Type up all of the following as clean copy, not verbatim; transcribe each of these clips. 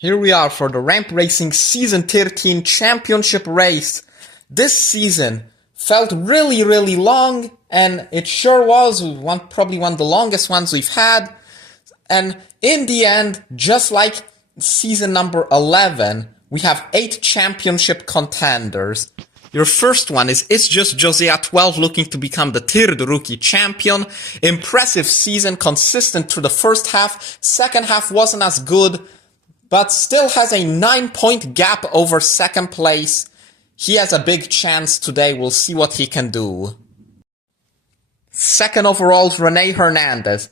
Here we are for the Ramp Racing Season 13 Championship race. This season felt really long, and it sure was probably one of the longest ones we've had. And in the end, just like season number 11, we have 8 championship contenders. Your first one is It's Just Josiah 12 looking to become the third rookie champion. Impressive season, consistent through the first half. Second half wasn't as good, but still has a 9-point gap over second place. He has a big chance today. We'll see what he can do. Second overall is Rene Hernandez.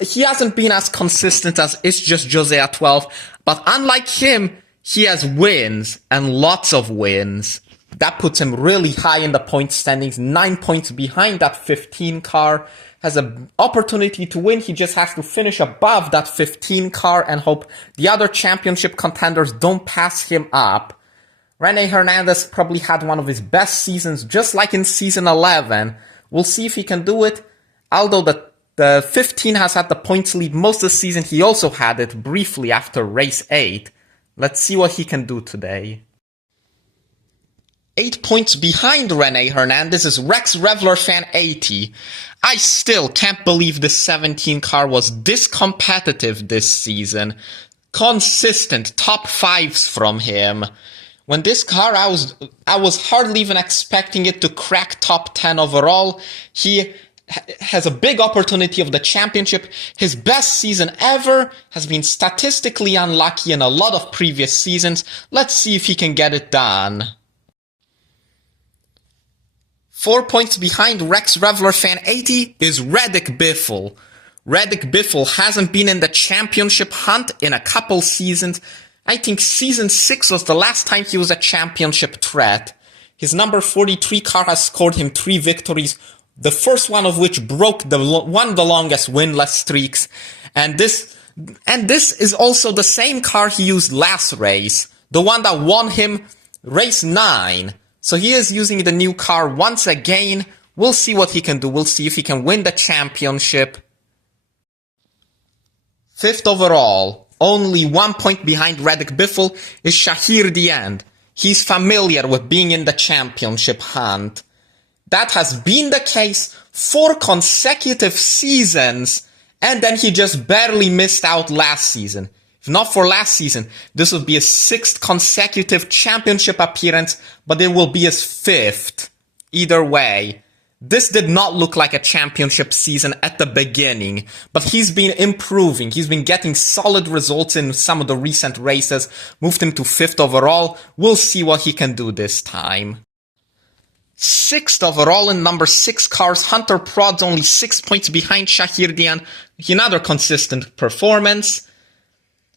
He hasn't been as consistent as It's Just Josiah 12, but unlike him, he has wins, and lots of wins. That puts him really high in the point standings, 9 points behind that 15 car. Has an opportunity to win. He just has to finish above that 15 car and hope the other championship contenders don't pass him up. Rene Hernandez probably had one of his best seasons, just like in season 11. We'll see if he can do it. Although the 15 has had the points lead most of the season, he also had it briefly after race 8. Let's see what he can do today. 8 points behind Rene Hernandez is Rex Revler Fan 80. I still can't believe the 17 car was this competitive this season. Consistent top 5s from him. When this car, I was hardly even expecting it to crack top 10 overall. He has a big opportunity of the championship. His best season ever, has been statistically unlucky in a lot of previous seasons. Let's see if he can get it done. 4 points behind Rex Revler Fan 80 is Reddick Biffle. Reddick Biffle hasn't been in the championship hunt in a couple seasons. I think season 6 was the last time he was a championship threat. His number 43 car has scored him 3 victories, the first one of which broke one of the longest winless streaks. And this is also the same car he used last race, the one that won him race 9. So he is using the new car once again. We'll see what he can do. We'll see if he can win the championship. 5th overall, only 1 point behind Reddick Biffle, is Shahir Diand. He's familiar with being in the championship hunt. That has been the case 4 consecutive seasons, and then he just barely missed out last season. If not for last season, this would be his 6th consecutive championship appearance, but it will be his 5th. Either way, this did not look like a championship season at the beginning, but he's been improving. He's been getting solid results in some of the recent races, moved him to 5th overall. We'll see what he can do this time. 6th overall in number 6 cars, Hunter Prod's only 6 points behind Shahir Dian. Another consistent performance.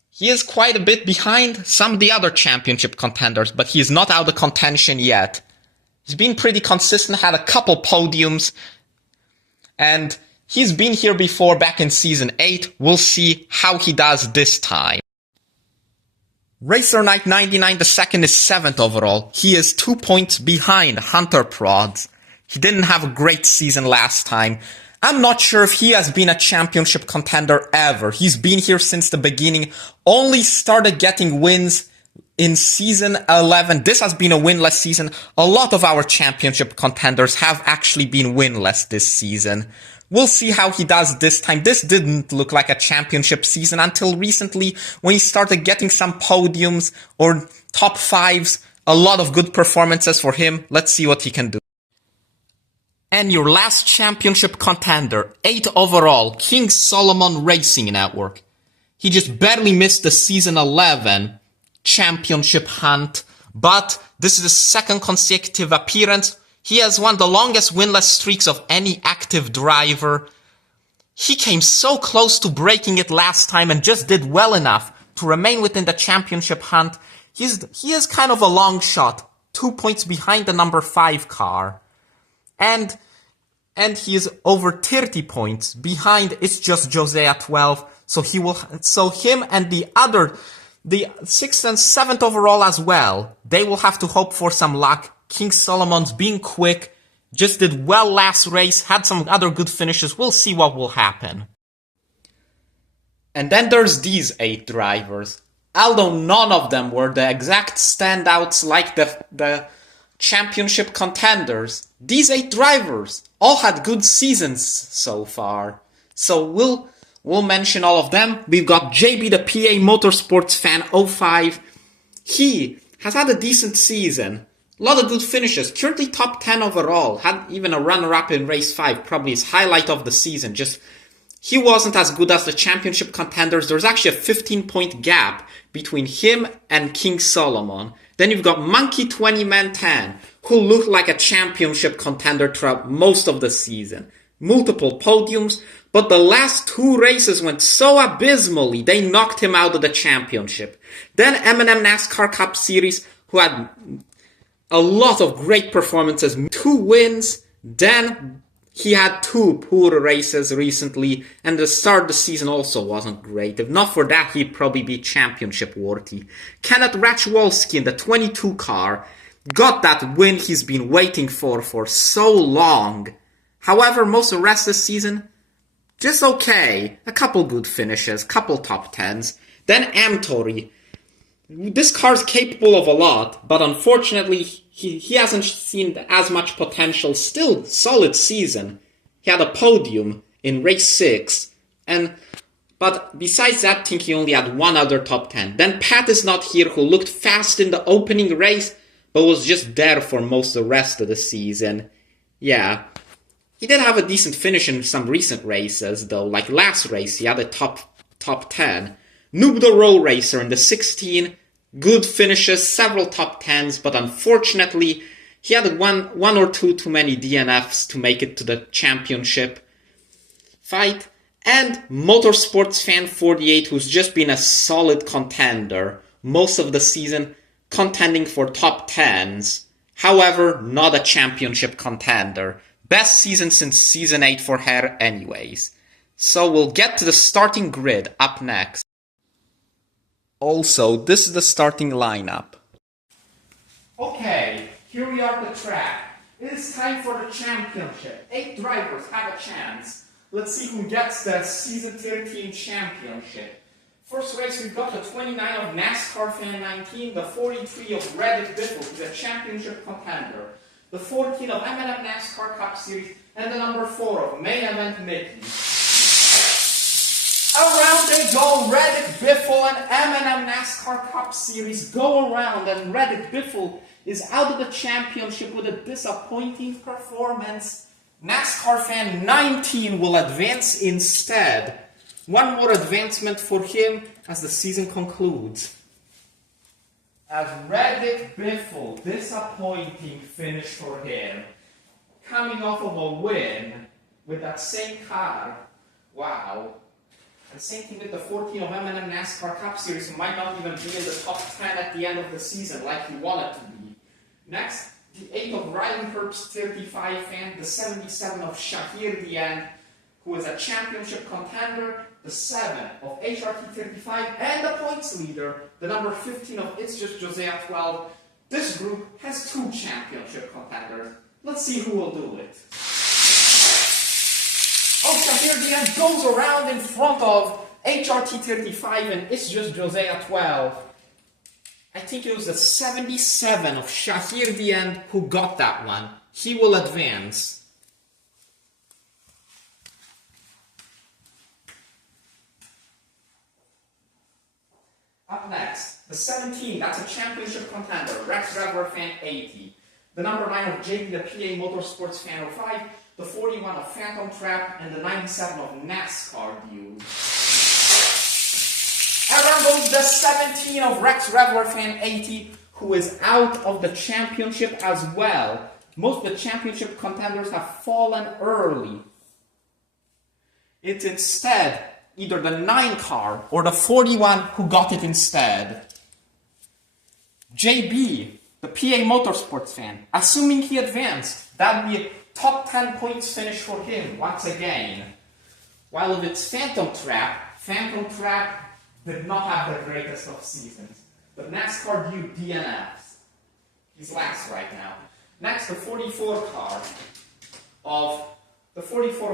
He is quite a bit behind some of the other championship contenders, but he is not out of contention yet. He's been pretty consistent, had a couple podiums, and he's been here before back in season 8. We'll see how he does this time. Racer Knight 99, the second, is 7th overall. He is 2 points behind Hunter Prods. He didn't have a great season last time. I'm not sure if he has been a championship contender ever. He's been here since the beginning, only started getting wins in season 11. This has been a winless season. A lot of our championship contenders have actually been winless this season. We'll see how he does this time. This didn't look like a championship season until recently when he started getting some podiums or top 5s. A lot of good performances for him. Let's see what he can do. And your last championship contender, 8th overall, King Solomon Racing Network. He just barely missed the season 11 championship hunt, but this is his 2nd consecutive appearance. He has one of the longest winless streaks of any active driver. He came so close to breaking it last time and just did well enough to remain within the championship hunt. He is kind of a long shot, 2 points behind the number 5 car. And he is over 30 points behind It's Just Josiah 12. So him and the 6th and 7th overall as well, they will have to hope for some luck. King Solomon's being quick, just did well last race, had some other good finishes. We'll see what will happen. And then there's these 8 drivers. although none of them were the exact standouts like the championship contenders, these 8 drivers all had good seasons so far. So we'll mention all of them. We've got JB, the PA Motorsports Fan 05. He has had a decent season. A lot of good finishes. Currently top 10 overall. Had even a runner-up in race 5. Probably his highlight of the season. Just, he wasn't as good as the championship contenders. There's actually a 15-point gap between him and King Solomon. Then you've got Monkey 20 Man 10, who looked like a championship contender throughout most of the season. Multiple podiums, but the last 2 races went so abysmally, they knocked him out of the championship. Then M&M NASCAR Cup Series, who had a lot of great performances, 2 wins, then he had 2 poor races recently, and the start of the season also wasn't great. If not for that, he'd probably be championship worthy. Kenneth Rachwolski in the 22 car got that win he's been waiting for so long. However, most of the rest of the season, just okay. A couple good finishes, couple top 10s. Then Amtori. This car's capable of a lot, but unfortunately, he hasn't seen as much potential. Still, solid season. He had a podium in race 6, but besides that, I think he only had 1 other top 10. Then Pat is not here, who looked fast in the opening race, but was just there for most of the rest of the season. Yeah. He did have a decent finish in some recent races, though. Like last race, he had a top 10. Noob the Roll Racer in the 16, good finishes, several top 10s, but unfortunately, he had one or two too many DNFs to make it to the championship fight. And Motorsports Fan 48, who's just been a solid contender most of the season, contending for top 10s. However, not a championship contender. Best season since season 8 for her anyways. So we'll get to the starting grid up next. Also, this is the starting lineup. Okay, here we are at the track. It is time for the championship. 8 drivers have a chance. Let's see who gets the season 13 championship. First race, we've got the 29 of NASCAR Fan 19, the 43 of Reddick Biffle, who's a championship contender, the 14 of M&M NASCAR Cup Series, and the number 4 of Main Event Mickey. Around they go, Reddick Biffle and M&M NASCAR Cup Series go around, and Reddick Biffle is out of the championship with a disappointing performance. NASCAR Fan 19 will advance instead. One more advancement for him as the season concludes. As Reddick Biffle, disappointing finish for him. Coming off of a win with that same car. Wow. And same thing with the 14 of M&M NASCAR Cup Series, who might not even be in the top 10 at the end of the season like he wanted to be. Next, the 8 of Ryan Herbst 35 fan, the 77 of Shahir Diane, who is a championship contender, the 7 of HRT 35, and the points leader, the number 15 of It's Just Josiah 12. This group has 2 championship contenders. Let's see who will do it. Oh, Shahir Diane goes around in front of HRT 35 and It's Just Josiah 12. I think it was the 77 of Shahir Diane who got that one. He will advance. Up next, the 17, that's a championship contender, Rex Driver Fan 80. The number 9 of JB, the PA Motorsports Fan 05, the 41 of Phantom Trap, and the 97 of NASCAR Dude. Around goes the 17 of Rex Reveler Fan 80, who is out of the championship as well. Most of the championship contenders have fallen early. It's instead either the 9 car or the 41 who got it instead. JB, the PA Motorsports Fan, assuming he advanced, that would be a top 10 points finish for him once again. While if it's Phantom Trap did not have the greatest of seasons. But NASCAR Dude DNFs. He's last right now. Next, the 44 car of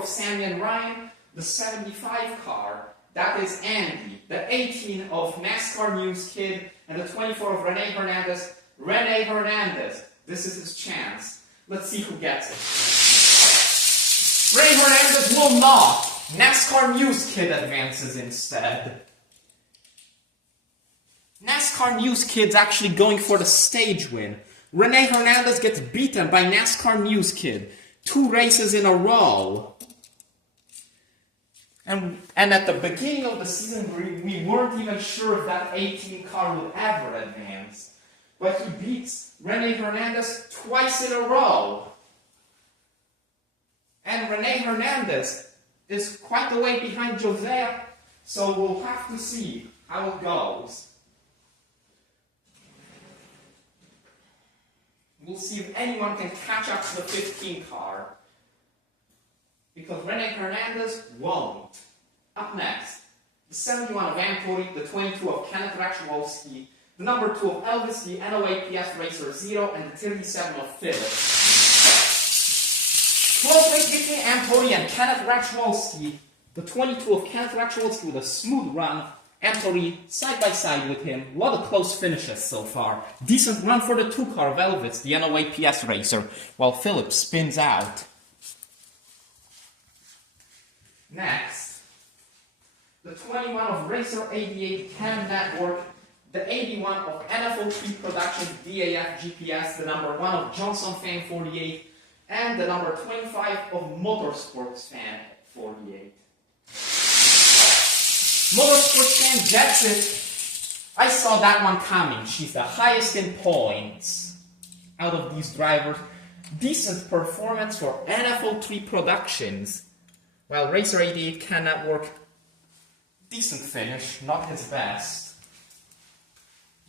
Sammy and Ryan, the 75 car, That is Andy, the 18 of NASCAR News Kid, and the 24 of Rene Hernandez. Rene Hernandez. This is his chance. Let's see who gets it. Rene Hernandez will not. NASCAR News Kid advances instead. NASCAR News Kid's actually going for the stage win. Rene Hernandez gets beaten by NASCAR News Kid 2 races in a row. And at the beginning of the season, we weren't even sure if that 18 car would ever advance. But he beats Rene Hernandez twice in a row. And Rene Hernandez is quite a way behind José, so we'll have to see how it goes. We'll see if anyone can catch up to the 15 car. Because Rene Hernandez won't. Up next, the 71 of Antori, the 22 of Kenneth Rachwolski, the number 2 of Elvis, the NOAPS Racer Zero, and the 37 of Philip. Close race between Antori and Kenneth Rachwolski. The 22 of Kenneth Rachwolski with a smooth run. Antori side by side with him. A lot of close finishes so far. Decent run for the 2 car of Elvis, the NOAPS Racer, while Philip spins out. Next, the 21 of Racer 88 Cam Network, the 81 of NFL3 Productions DAF GPS, the number 1 of Johnson Fan 48, and the number 25 of Motorsports Fan 48. Motorsports Fan gets it. I saw that one coming. She's the highest in points out of these drivers. Decent performance for NFL3 Productions. While Racer 88 cannot work, decent finish, not his best.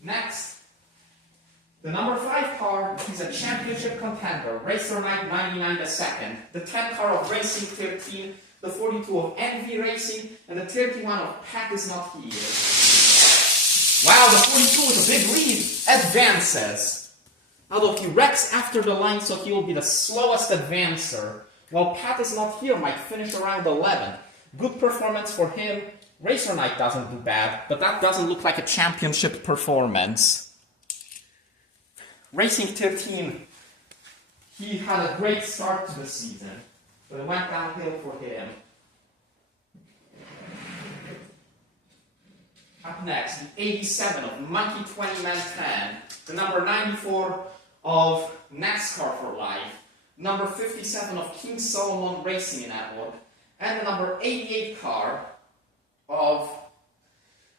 Next, the number 5 car, he's a championship contender, Racer Knight 99 the second, the 10 car of Racing 13, the 42 of Envy Racing, and the 31 of Pat Is Not Here. Wow, the 42 with a big lead advances. Although he wrecks after the line, so he will be the slowest advancer. While Pat Is Not Here might finish around 11. Good performance for him. Racer Knight doesn't do bad, but that doesn't look like a championship performance. Racing 13, he had a great start to the season, but it went downhill for him. Up next, the 87 of Monkey 20 Man 10, the number 94 of NASCAR for Life, number 57 of King Solomon Racing in Atwood, and the number 88 car of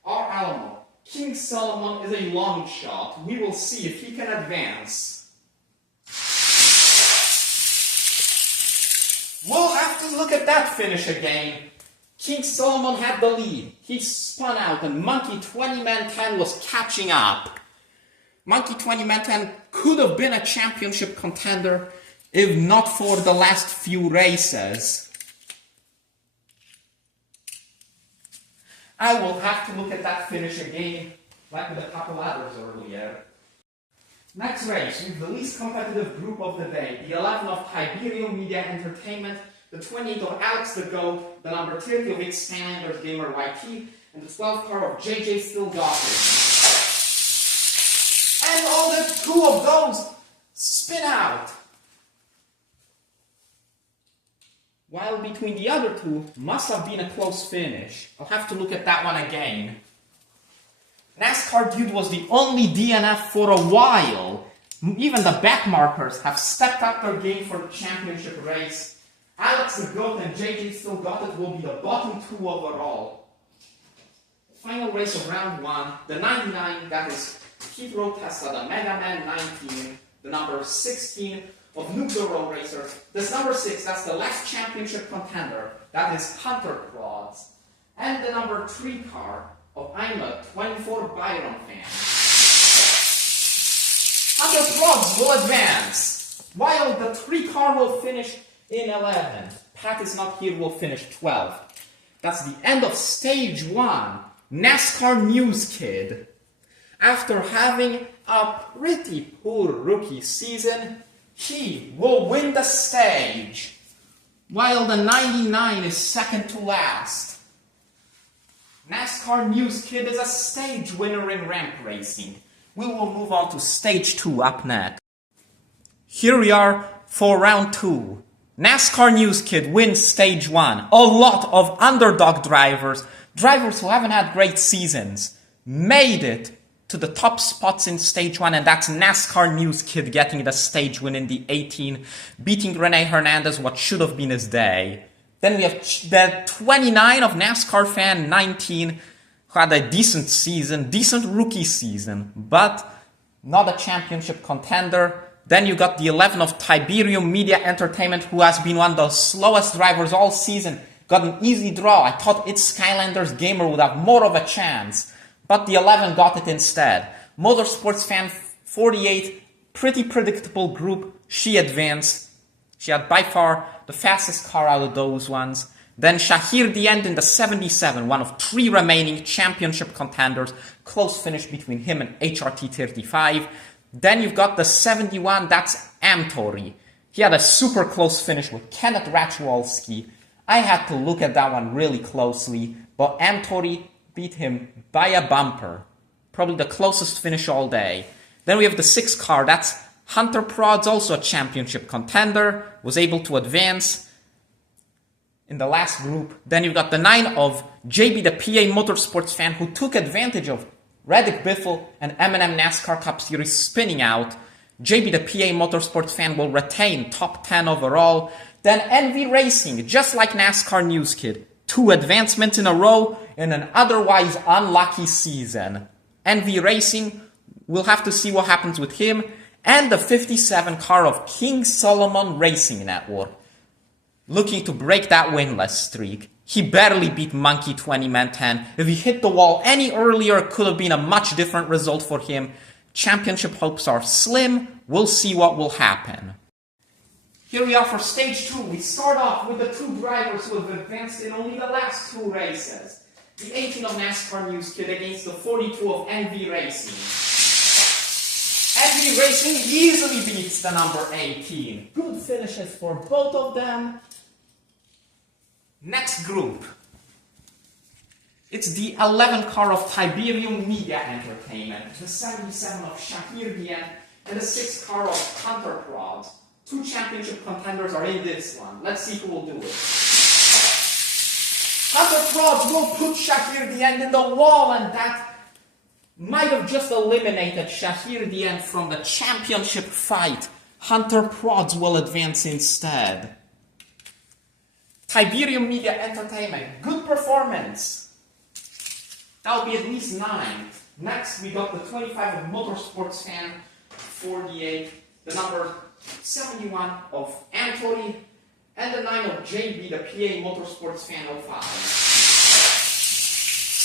R. Alamo. King Solomon is a long shot. We will see if he can advance. We'll have to look at that finish again. King Solomon had the lead. He spun out and Monkey 20 Man 10 was catching up. Monkey 20 Man 10 could have been a championship contender if not for the last few races. I will have to look at that finish again, like with a couple others earlier. Next race, with the least competitive group of the day, the 11 of Tiberium Media Entertainment, the 28 of Alex the Goat, the number 30 of X Standard Gamer YT, and the 12 car of JJ Still Got It. And all the 2 of those spin out. While between the other 2 must have been a close finish. I'll have to look at that one again. NASCAR Dude was the only DNF for a while. Even the back markers have stepped up their game for the championship race. Alex the Goat and JJ Still Got It will be the bottom 2 overall. Final race of round 1, the 99, that is Hero Tesla, the Mega Man 19, the number 16 of Nuclear Road Racer. This number 6, that's the last championship contender, that is Hunter Claus. And the number 3 car of I'm a 24 Byron fan. Hunter Claus will advance, while the 3 car will finish in 11. Pat Is Not Here will finish 12. That's the end of stage 1. NASCAR News Kid. After having a pretty poor rookie season, he will win the stage, while the 99 is second to last. NASCAR News Kid is a stage winner in ramp racing. We will move on to stage 2 up next. Here we are for round 2. NASCAR News Kid wins stage 1. A lot of underdog drivers who haven't had great seasons, made it to the top spots in stage 1, and that's NASCAR News Kid getting the stage win in the 18, beating Rene Hernandez, what should have been his day. Then we have the 29 of NASCAR Fan 19, who had a decent season, decent rookie season, but not a championship contender. Then you got the 11 of Tiberium Media Entertainment, who has been one of the slowest drivers all season. Got an easy draw. I thought its Skylanders Gamer would have more of a chance, but the 11 got it instead. Motorsports Fan 48, pretty predictable group. She advanced. She had by far the fastest car out of those ones. Then Shahir Diend in the 77, one of 3 remaining championship contenders. Close finish between him and HRT 35. Then you've got the 71, that's Amtori. He had a super close finish with Kenneth Rachwalski. I had to look at that one really closely, but Amtori beat him by a bumper. Probably the closest finish all day. Then we have the 6 car, that's Hunter Prods, also a championship contender, was able to advance in the last group. Then you've got the 9 of JB, the PA Motorsports Fan, who took advantage of Reddick Biffle and M&M NASCAR Cup Series spinning out. JB, the PA Motorsports Fan, will retain top 10 overall. Then NV Racing, just like NASCAR News Kid, 2 advancements in a row in an otherwise unlucky season. NV Racing, we'll have to see what happens with him. And the 57 car of King Solomon Racing Network, looking to break that winless streak. He barely beat Monkey 20 Man 10. If he hit the wall any earlier, it could have been a much different result for him. Championship hopes are slim. We'll see what will happen. Here we are for stage 2. We start off with the 2 drivers who have advanced in only the last 2 races. The 18 of NASCAR News Kid against the 42 of NV Racing. NV Racing easily beats the number 18. Good finishes for both of them. Next group. It's the 11 car of Tiberium Media Entertainment, the 77 of Shahir Dian, and the 6 car of Hunter Prods. 2 championship contenders are in this one. Let's see who will do it. Hunter Prods will put Shahir Dian in the wall, and that might have just eliminated Shahir Dian from the championship fight. Hunter Prods will advance instead. Tiberium Media Entertainment, good performance. That'll be at least 9. Next, we got the 25 of Motorsports Fan 48, the number 71 of Amtori, and the 9 of JB, the PA Motorsports Fan 05.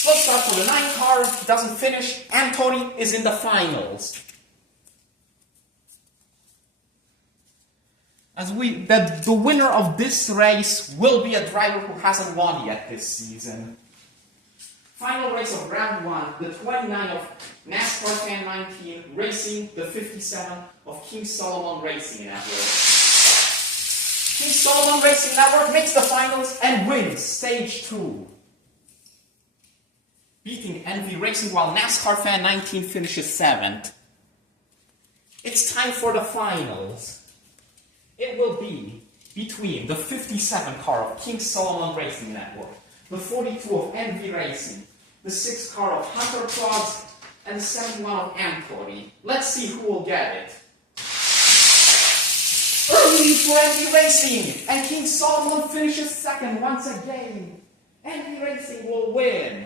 Slow start for the 9 car, doesn't finish. Amtori is in the finals. The winner of this race will be a driver who hasn't won yet this season. Final race of round 1, the 29 of NASCAR Fan 19 racing the 57 of King Solomon Racing Network. King Solomon Racing Network makes the finals and wins stage 2. Beating NV Racing while NASCAR Fan 19 finishes 7th. It's time for the finals. It will be between the 57 car of King Solomon Racing Network, the 42 of NV Racing, the 6 car of Hunter Prods, and the 71 of Amtori. Let's see who will get it. Early for NV Racing, and King Solomon finishes 2nd once again. NV Racing will win.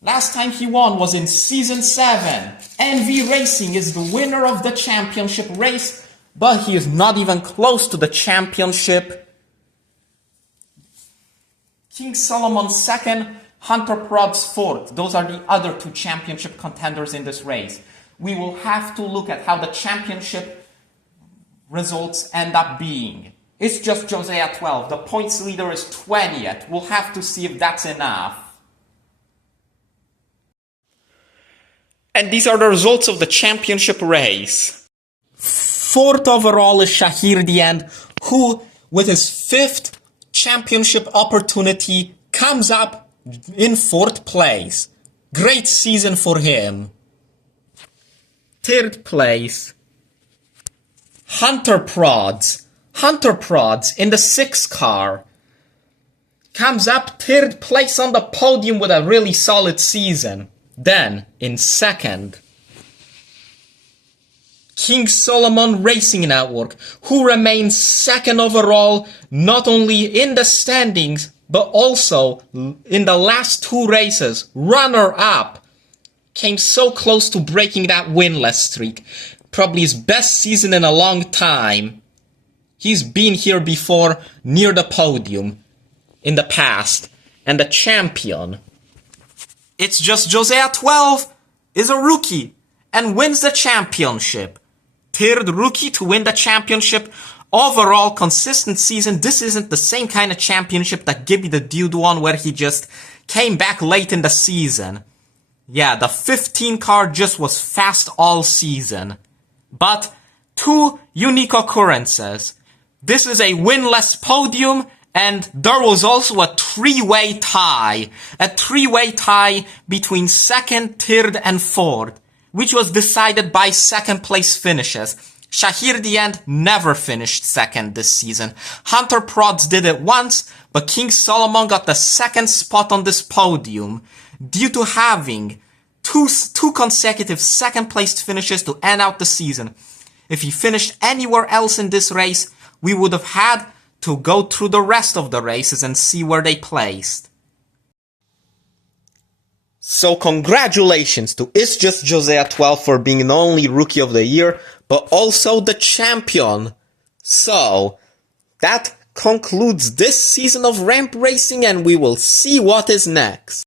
Last time he won was in Season 7. NV Racing is the winner of the championship race, but he is not even close to the championship. King Solomon 2nd, Hunter Prods 4th. Those are the other 2 championship contenders in this race. We will have to look at how the championship results end up being. It's just Jose at 12. The points leader is 20th. We'll have to see if that's enough. And these are the results of the championship race. 4th overall is Shahir Dian, who with his 5th championship opportunity, comes up in 4th place. Great season for him. 3rd place, Hunter Prods. Hunter Prods in the 6th car comes up 3rd place on the podium with a really solid season. Then, in 2nd, King Solomon Racing Network, who remains 2nd overall, not only in the standings, but also in the last 2 races, runner-up. Came so close to breaking that winless streak. Probably his best season in a long time. He's been here before, near the podium, in the past. And the champion, It's Just Josiah 12, is a rookie and wins the championship. 3rd rookie to win the championship. Overall consistent season. This isn't the same kind of championship that Gibby the Dude won, where he just came back late in the season. Yeah, the 15 car just was fast all season. But 2 unique occurrences. This is a winless podium, and there was also a 3-way tie. A 3-way tie between 2nd, 3rd, and 4th, which was decided by 2nd place finishes. Shahir Diand never finished 2nd this season. Hunter Prods did it once, but King Solomon got the 2nd spot on this podium due to having two consecutive 2nd placed finishes to end out the season. If he finished anywhere else in this race, we would have had to go through the rest of the races and see where they placed. So congratulations to It's Just Josiah 12 for being not only Rookie of the Year, but also the champion. So, that concludes this season of ramp racing, and we will see what is next.